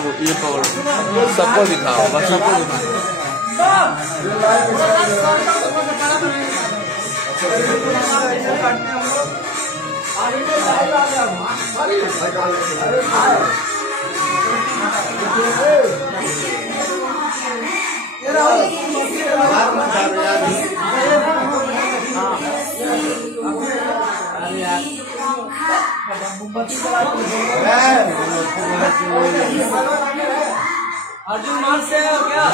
बाबू ये पकड़ो, सबको दिखाओ, बस सबको दिखाओ। अर्जुन मार से है क्या?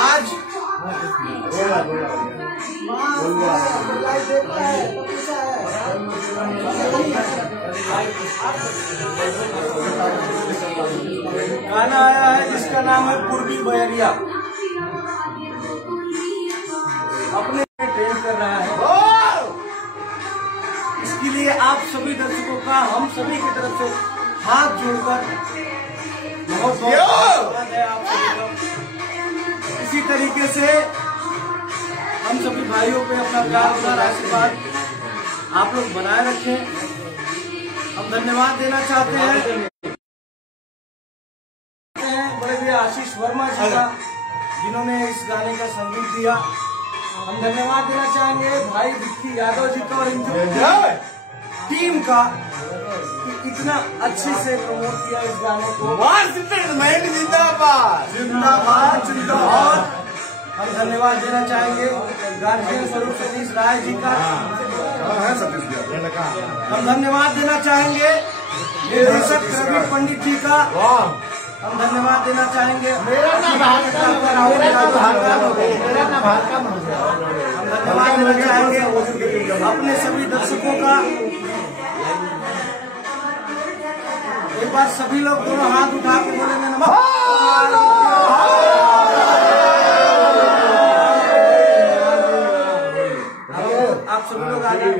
आज गाना आया है जिसका नाम है पूर्वी बयरिया। अपने ट्रेन कर रहा है, इसके लिए आप सभी दर्शकों का हम सभी की तरफ से हाथ जोड़कर बहुत बहुत धन्यवाद है आप सभी को। इसी तरीके से हम सभी भाइयों पे अपना प्यार और आशीर्वाद आप लोग बनाए रखें। हम धन्यवाद देना चाहते हैं बड़े भैया आशीष वर्मा जी का, जिन्होंने इस गाने का संगीत दिया। हम धन्यवाद देना चाहेंगे भाई विक्की यादव जी का और इनकी टीम का, कि इतना अच्छे से प्रमोट किया इस गाने को। जिंदाबाद जिंदाबाद जिंदाबाद। हम धन्यवाद देना चाहेंगे गार्जियन स्वरूप सतीश राय जी का। हम धन्यवाद देना चाहेंगे निर्देशक रवि पंडित जी का। हम धन्यवाद देना चाहेंगे हम धन्यवाद देना चाहेंगे अपने सभी दर्शकों का। एक बार सभी लोग दोनों हाथ उठा के बोलेंगे नमस्कार। आप सभी लोग आ जाइए।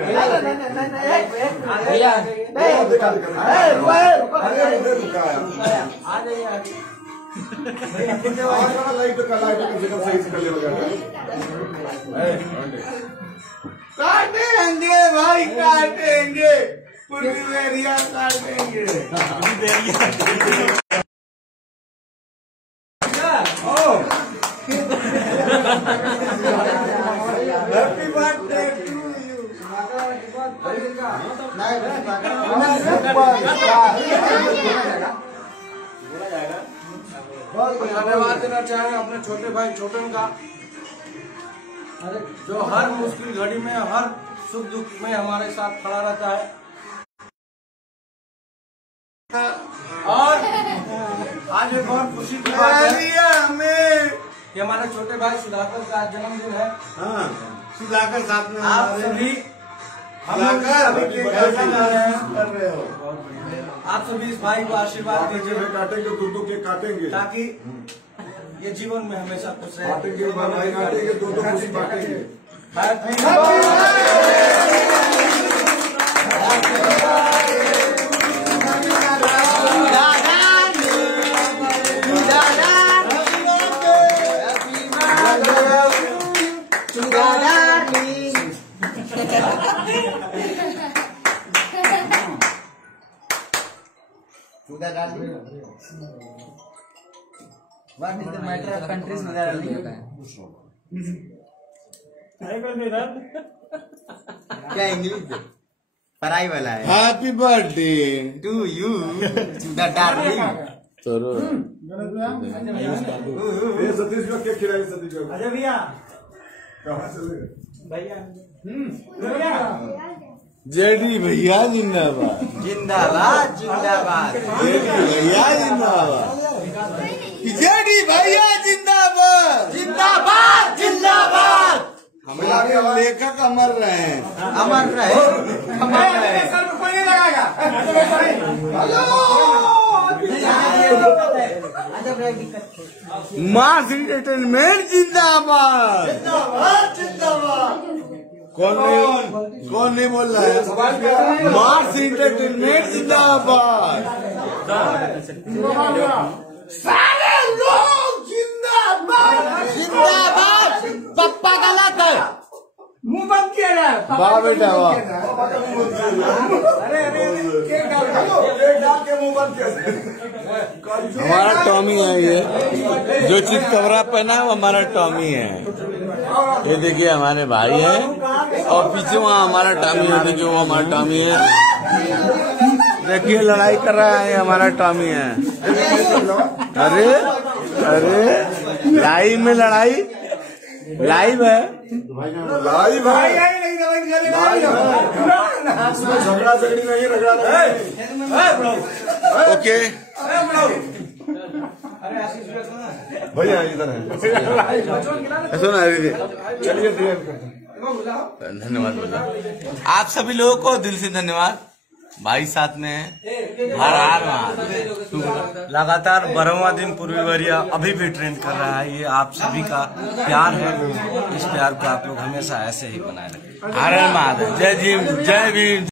काटेंगे भाई काटेंगे, पूरी बेरिया काटेंगे। Happy birthday to you. धन्यवाद देना चाहें अपने छोटे भाई छोटन का, जो हर मुश्किल घड़ी में हर सुख दुख में हमारे साथ खड़ा रहता है। और आज एक बहुत खुशी की बात है कि हमारे छोटे भाई सुधाकर का आज जन्मदिन है। सुधाकर साथ में आप सभी हम लोग अभी केक काटने जा रहे हैं। आप सभी इस भाई को आशीर्वाद दीजिए। काटेंगे, दो केक काटेंगे, ताकि ये जीवन में हमेशा खुश रहे। काटेंगे, दो खुशी बांटेंगे। What is the matter of countries में नहीं होता है? क्या इंग्लिश पढ़ाई वाला है? Happy birthday to you darling. चलो सतीश को क्या खिलाए? सतीश को अजय भैया कहाँ चले भैया जेडी भैया जिंदाबाद जिंदाबाद जिंदाबाद जेडी भैया जिंदाबाद जेडी भैया जिंदाबाद जिंदाबाद जिंदाबाद। हमारे लेखक अमर रहे, अमर रहे, अमर रहे। मास एंटरटेनमेंट जिंदाबाद जिंदाबाद। कौन नहीं बोल रहा है? मास एंटरटेनमेंट जिंदाबाद। सारे लोग जिंदाबाद जिंदाबाद। पप्पा गलत है, मुंह बंद किया वाह बेटा वाह। हमारा टॉमी है ये, जो चीज कवरा पहना है वो हमारा टॉमी है। ये देखिए हमारे भाई है, और पीछे वहाँ हमारा टॉमी है, देखिए वो हमारा टॉमी है। देखिए लड़ाई कर रहा है, हमारा टॉमी है। अरे अरे लाइव में लड़ाई, लाइव है, लाइव है, झगड़ा झगड़ी नहीं रगड़ा। ओके भैया इधर है, सुना दीदी। चलिए धन्यवाद बोला आप सभी लोगों को, दिल से धन्यवाद। भाई साथ में है, हर हार लगातार 12वां दिन पूर्वी वरिया अभी भी ट्रेंड कर रहा है। ये आप सभी का प्यार है, इस प्यार को आप लोग हमेशा ऐसे ही बनाए रखें। हर हर महादेव, जय भीम जय भीम।